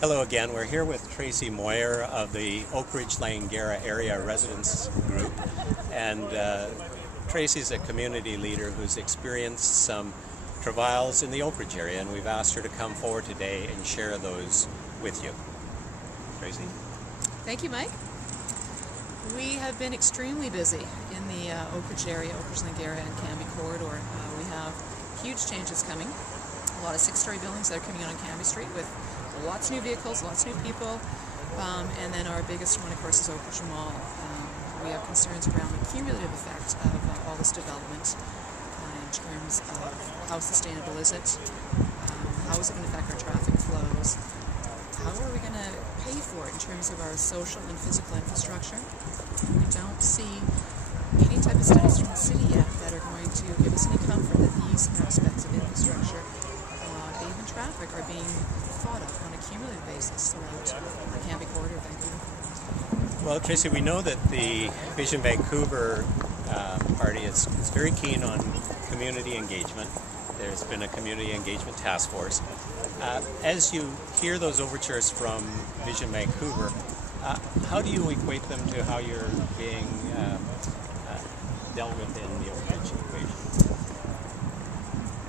Hello again. We're here with Tracey Moir of the Oakridge Langara Area Residents group, and Tracey's a community leader who's experienced some travails in the Oakridge area, and we've asked her to come forward today and share those with you. Tracey? Thank you, Mike. We have been extremely busy in the Oakridge area, Oakridge Langara and Cambie corridor. We have huge changes coming. A lot of six-story buildings that are coming on Cambie Street with lots of new vehicles, lots of new people, and then our biggest one, of course, is Oakridge Mall. We have concerns around the cumulative effect of all this development in terms of how sustainable is it, how is it going to affect our traffic flows, how are we going to pay for it in terms of our social and physical infrastructure. We don't see any type of studies from the city yet that are going to give us any comfort that these aspects of infrastructure, even traffic, are being thought of on a cumulative basis throughout the Cambie corridor of Vancouver. Well, Tracey, we know that the Vision Vancouver party is very keen on community engagement. There's been a community engagement task force. As you hear those overtures from Vision Vancouver, how do you equate them to how you're being dealt with in the Oakridge equation?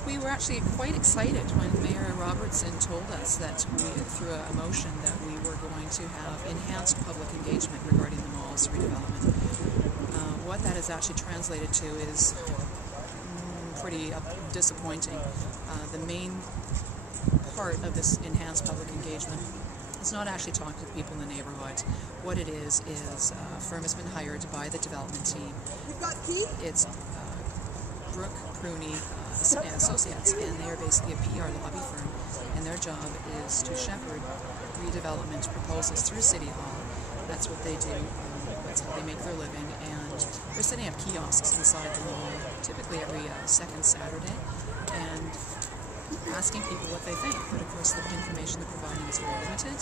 We were actually quite excited when Mayor Robertson told us that through a motion that we were going to have enhanced public engagement regarding the mall's redevelopment. What that is actually translated to is pretty disappointing. The main part of this enhanced public engagement is not actually talking to the people in the neighborhood. What it is a firm has been hired by the development team. It's Brooke Crooney Associates, and they are basically a PR lobby firm, and their job is to shepherd redevelopment proposals through City Hall. That's what they do. That's how they make their living, and they're setting up kiosks inside the mall, typically every second Saturday, and asking people what they think. But of course, the information they're providing is very limited.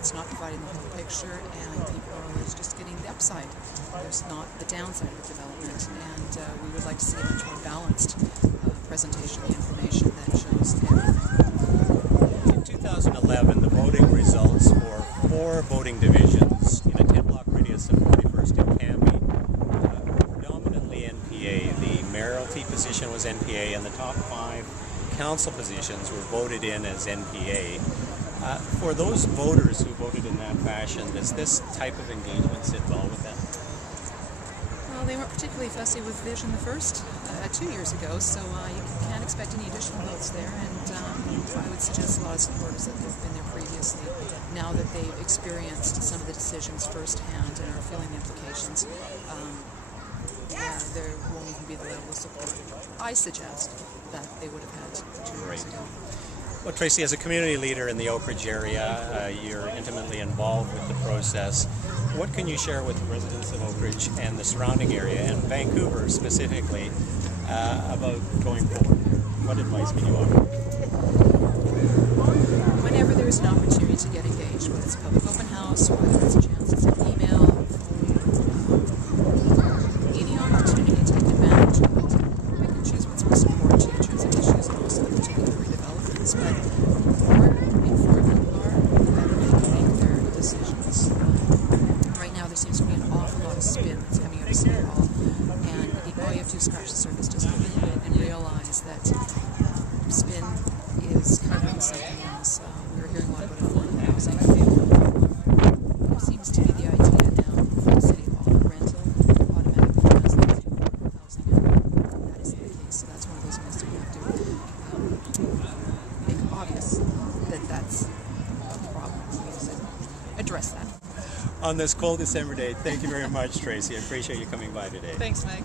It's not providing the whole picture, and people are always just getting the upside. There's not the downside of the development, and we would like to see a much more balanced presentation of the information that shows everything. In 2011, the voting results for 4 voting divisions in a 10-block radius of 41st and Cambie were predominantly NPA. The mayoralty position was NPA, and the top 5 council positions were voted in as NPA. For those voters who voted in that fashion, does this type of engagement sit well with them? Well, they weren't particularly fussy with Vision the first 2 years ago, so you can't expect any additional votes there, and I would suggest a lot of supporters that have been there previously, now that they've experienced some of the decisions firsthand and are feeling the implications, there won't even be the level of support I suggest that they would have had 2 years ago. Well, Tracey, as a community leader in the Oakridge area, you're intimately involved with the process. What can you share with residents of Oakridge and the surrounding area, and Vancouver specifically, about going forward? What advice can you offer? Whenever there's an opportunity to get engaged, whether it's a public open house, whether it's a chance to send email, any opportunity to take advantage of it, pick and choose what's most important to you in terms of issues and also the particular redevelopments. But the more informed people are, the better they can make their decisions. Right now there seems to be an awful lot of spin that's coming out of City Hall, and all you have to do is scratch the surface just a little bit and realize that spin is covering something else. We were hearing a lot about affordable housing. There seems to be the idea now from City Hall that rental automatically translates to affordable housing, and that isn't the case. So that's one of those ones that we have to make obvious that that's a problem. We have to address that. On this cold December day, thank you very much, Tracey. I appreciate you coming by today. Thanks, Meg.